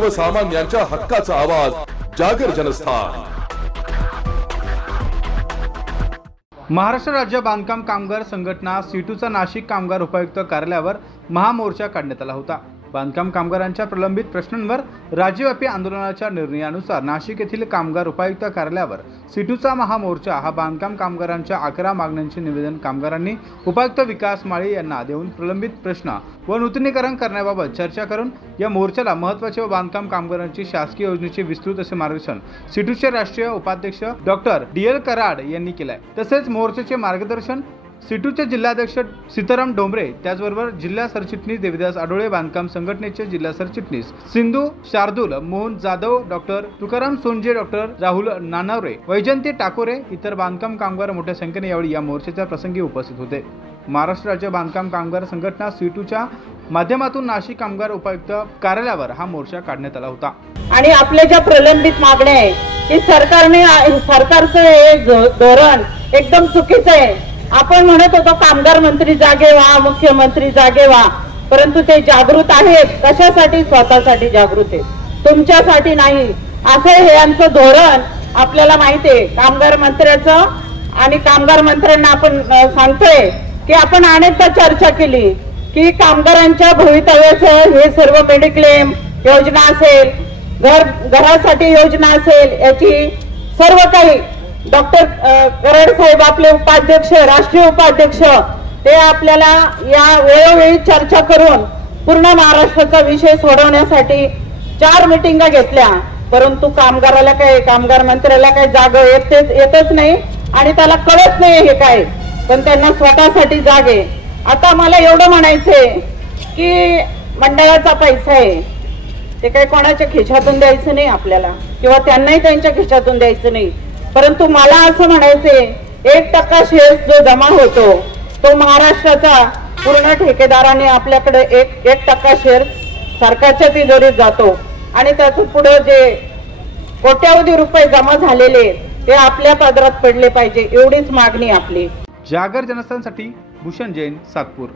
सर्वसामान्यांच्या हक्काचा आवाज जागर जनस्थान। महाराष्ट्र राज्य बांधकाम कामगार संघटना सीटूचा नाशिक कामगार उपायुक्त कार्यालयावर महामोर्चा काढण्यात आला होता। बांधकाम कामगारांच्या प्रलंबित प्रश्नांवर राज्यव्यापी आंदोलनाच्या निर्णयानुसार नाशिक येथील कामगार उपायुक्त कार्यालयावर सीटूचा महामोर्चा हा बांधकाम कामगारांच्या 11 मागण्यांचे निवेदन कामगारांनी उपायुक्त विकास माळी यांना देऊन प्रलंबित प्रश्न व नूतनीकरण करण्याबाबत चर्चा करून या मोर्चाला महत्त्वाचे व बांधकाम कामगारांची शासकीय योजनेचे विस्तृत असे मार्गदर्शन सीटूचे राष्ट्रीय उपाध्यक्ष डॉक्टर DL कराड यांनी केले। तसेच मोर्चाचे मार्गदर्शन सीटूचे जिल्हाध्यक्ष सीताराम डोंबरे, त्याचबरोबर जिल्हा सरचिटणीस देविदास आडोळे, बांधकाम संघटनेचे जिल्हा सरचिटणीस Sindhu Shardul, Mohan Jadhav, doctor Tukaram Sunjae, doctor Rahul नानावरे, Vaijanti टाकोरे, इतर बांधकाम कामगार मोठ्या संख्येने यावेळी या मोर्चाच्या प्रसंगी उपस्थित होते। महाराष्ट्र राज्य बांधकाम कामगार संघटना सीटूच्या माध्यमातून नाशिक कामगार उपायुक्त कार्यालयावर हा मोर्चा काढण्यात आला होता। आणि आपल्या ज्या प्रलंबित मागण्या आहे की सरकारचं हे धोरण एकदम चुकीचं आहे। आपण म्हणत होतो कामगार मंत्री जागे व्हा, मुख्यमंत्री जागे व्हा, परंतु ते जागृत आहेत कशासाठी? स्वतःसाठी जागृत आहेत, तुमच्यासाठी नाही। असं हे यांचं धोरण आपल्याला माहिती आहे कामगार मंत्र्याचं। आणि कामगार मंत्र्यांना आपण सांगतोय की आपण अनेकदा चर्चा केली की कामगारांच्या भवितव्याचं हे सर्व मेडिक्लेम योजना असेल, घरासाठी योजना असेल, याची सर्व काही डॉक्टर कराड साहेब आपले उपाध्यक्ष, राष्ट्रीय उपाध्यक्ष, ते आपल्याला या वेळोवेळी चर्चा करून पूर्ण महाराष्ट्राचा विषय सोडवण्यासाठी 4 मीटिंगा घेतल्या, परंतु कामगार मंत्र्याला काही जाग येतच नाही आणि त्याला कळत नाही हे काय, पण त्यांना स्वतःसाठी जाग आहे। आता मला एवढं म्हणायचंय की मंडळाचा पैसा आहे ते काही कोणाच्या खिशातून द्यायचं नाही आपल्याला, किंवा त्यांनाही त्यांच्या खिशातून द्यायचं नाही, परंतु मला असं म्हणायचंय 1% शेअर जो जमा होतो तो महाराष्ट्राचा पूर्ण ठेकेदाराने आपल्याकडे 1% शेअर सरकारच्या तिजोरीत जातो आणि त्यातून पुढे जे कोट्यावधी रुपये जमा झालेले ते आपल्या पदरात पडले पाहिजे, एवढीच मागणी आपली। जागर जनस्थानसाठी भूषण जैन, सातपूर।